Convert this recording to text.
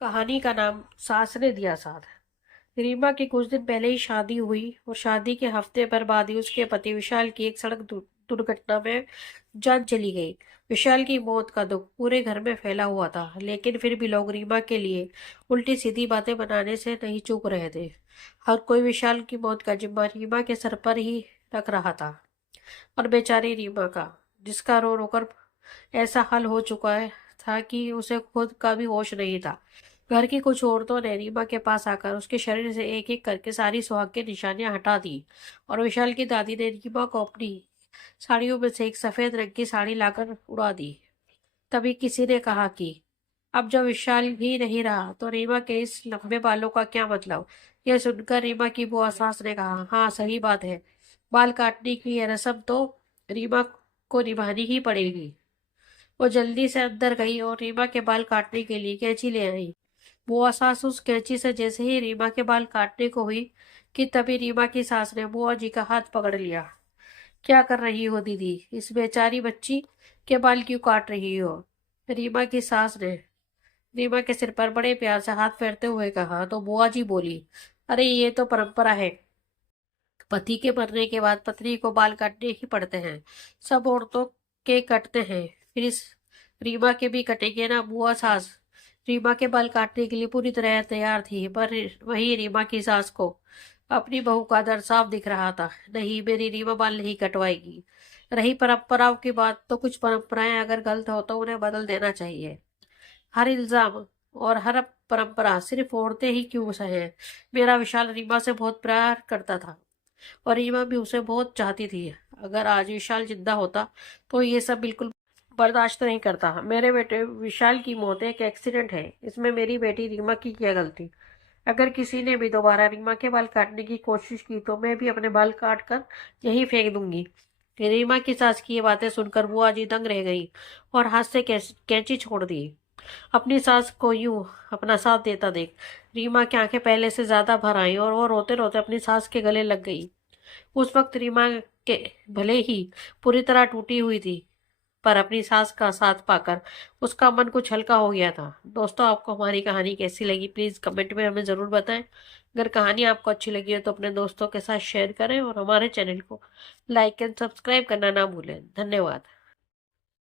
कहानी का नाम सास ने दिया साथ। रीमा की कुछ दिन पहले ही शादी हुई और शादी के हफ्ते भर बाद ही उसके पति विशाल की एक सड़क दुर्घटना में जान चली गई। विशाल की मौत का दुख पूरे घर में फैला हुआ था, लेकिन फिर भी लोग रीमा के लिए उल्टी सीधी बातें बनाने से नहीं चूक रहे थे। हर कोई विशाल की मौत का जिम्मा रीमा के सर पर ही रख रहा था। और बेचारी रीमा का, जिसका रो रोकर ऐसा हाल हो चुका था कि उसे खुद का भी होश नहीं था। घर की कुछ औरतों ने रीमा के पास आकर उसके शरीर से एक एक करके सारी सुहाग की निशानियां हटा दी और विशाल की दादी ने रीमा को अपनी साड़ियों में से एक सफेद रंग की साड़ी लाकर उड़ा दी। तभी किसी ने कहा कि अब जब विशाल भी नहीं रहा तो रीमा के इस लंबे बालों का क्या मतलब। यह सुनकर रीमा की बुआ सास ने कहा, हाँ सही बात है, बाल काटने की यह रस्म तो रीमा को निभानी ही पड़ेगी। वो जल्दी से अंदर गई और रीमा के बाल काटने के लिए कैंची ले आई। बुआ सास उस कैंची से जैसे ही रीमा के बाल काटने को हुई कि तभी रीमा की सास ने बुआ जी का हाथ पकड़ लिया। क्या कर रही हो दीदी, इस बेचारी बच्ची के बाल क्यों काट रही हो। रीमा की सास ने रीमा के सिर पर बड़े प्यार से हाथ फेरते हुए कहा तो बुआ जी बोली, अरे ये तो परंपरा है, पति के मरने के बाद पत्नी को बाल काटने ही पड़ते हैं। सब औरतों के कटते हैं, फिर इस रीमा के भी कटेंगे ना। बुआ सास रीमा के बाल काटने के लिए पूरी तरह तैयार थी, पर वही रीमा की सास को अपनी बहू का डर साफ दिख रहा था। नहीं, मेरी रीमा बाल नहीं कटवाएगी। रही परंपराओं की बात, तो कुछ परंपराएं अगर गलत हो तो उन्हें बदल देना चाहिए। हर इल्जाम और हर परंपरा सिर्फ औरतें ही क्यों सहे। मेरा विशाल रीमा से बहुत प्यार करता था और रीमा भी उसे बहुत चाहती थी। अगर आज विशाल जिंदा होता तो ये सब बिल्कुल बर्दाश्त नहीं करता। मेरे बेटे विशाल की मौत एक एक्सीडेंट है, इसमें मेरी बेटी रीमा की क्या गलती। अगर किसी ने भी दोबारा रीमा के बाल काटने की कोशिश की तो मैं भी अपने बाल काट कर यहीं फेंक दूंगी। रीमा की सास की ये बातें सुनकर बुआ जी दंग रह गई और हाथ से कैंची छोड़ दी। अपनी सास को यूं अपना साथ देता देख रीमा की आंखें पहले से ज्यादा भर आई और वो रोते रोते अपनी सास के गले लग गई। उस वक्त रीमा के भले ही पूरी तरह टूटी हुई थी, पर अपनी सास का साथ पाकर उसका मन कुछ हल्का हो गया था। दोस्तों, आपको हमारी कहानी कैसी लगी प्लीज कमेंट में हमें जरूर बताएं। अगर कहानी आपको अच्छी लगी हो तो अपने दोस्तों के साथ शेयर करें और हमारे चैनल को लाइक एंड सब्सक्राइब करना ना भूलें। धन्यवाद।